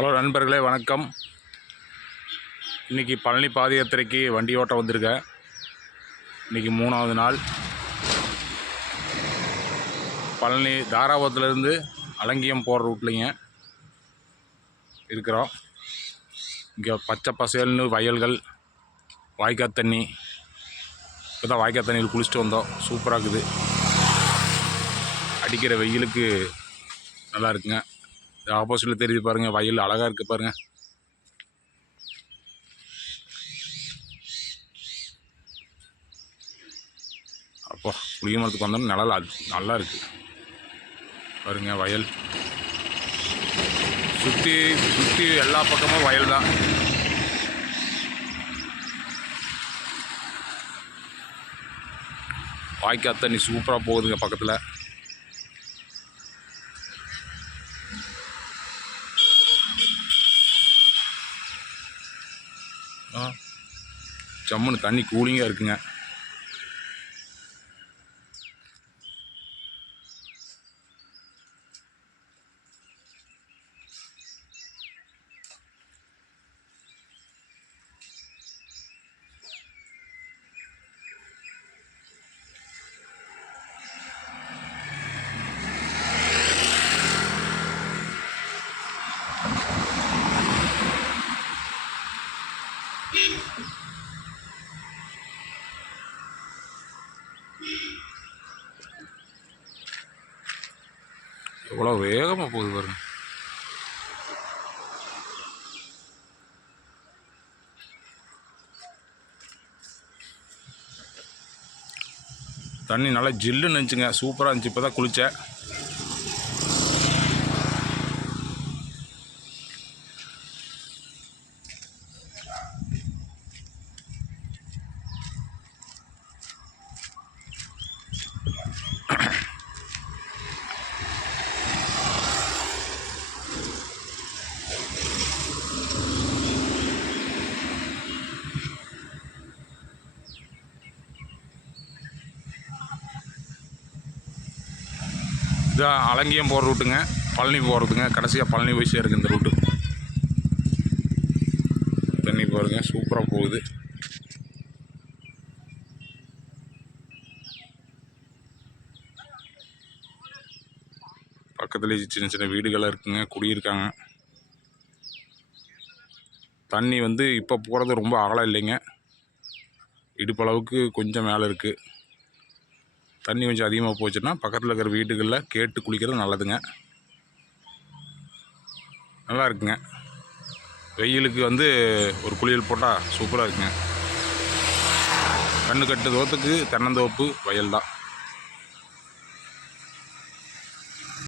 Hello நண்பர்களே, வணக்கம். இன்றைக்கி பழனி பாத யாத்திரைக்கு வண்டி ஓட்ட வந்திருக்கேன். இன்றைக்கி 3வது நாள். பழனி தாராபுரத்துலேருந்து அலங்கியம் போகிற ரூட்லிங்க இருக்கிறோம். இங்கே பச்சை பசேல்னு வயல்கள், வாய்க்கால் தண்ணி. இப்போ தான் வாய்க்கால் தண்ணியில் குளிச்சுட்டு வந்தோம். சூப்பராக இருக்குது. அடிக்கிற வெயிலுக்கு நல்லா இருக்குங்க. ஆப்போசிட்டில் தெரியுது பாருங்கள், வயல் அழகாக இருக்குது பாருங்கள். அப்போ புளிய மரத்துக்கு வந்தோம்னா நிழல் நல்லா இருக்குது பாருங்க. வயல் சுற்றி சுற்றி எல்லா பக்கமும் வயல் தான். வாய்க்கால் தண்ணி சூப்பராக போகுதுங்க பக்கத்தில். ஜம்முன்னு தண்ணி கூலிங்காக இருக்குங்க. எவ்வளோ வேகமாக போகுது பாருங்க. தண்ணி நல்லா ஜில்லுன்னு இருந்துச்சுங்க. சூப்பராக இருந்துச்சு. இப்போ தான் குளித்தேன். இதான் அலங்கியம் போகிற ரூட்டுங்க. பழனி போகிறதுங்க. கடைசியாக பழனி போய் சேருங்க இந்த ரூட்டு. தண்ணி போகிறதுங்க, சூப்பராக போகுது. பக்கத்துலேயே சின்ன சின்ன வீடுகளாக இருக்குங்க, குடியிருக்காங்க. தண்ணி இப்போ போகிறது ரொம்ப ஆழம் இல்லைங்க. இடுப்பளவுக்கு கொஞ்சம் மேலே இருக்குது. தண்ணி கொஞ்சம் அதிகமாக போச்சுன்னா பக்கத்தில் இருக்கிற வீட்டுகளில் கேட்டு குளிக்கிறது நல்லதுங்க. நல்லா இருக்குங்க. வெயிலுக்கு ஒரு குளியல் போட்டால் சூப்பராக இருக்குங்க. கண்ணு கட்டு தோத்துக்கு தென்னந்தோப்பு வயல் தான்.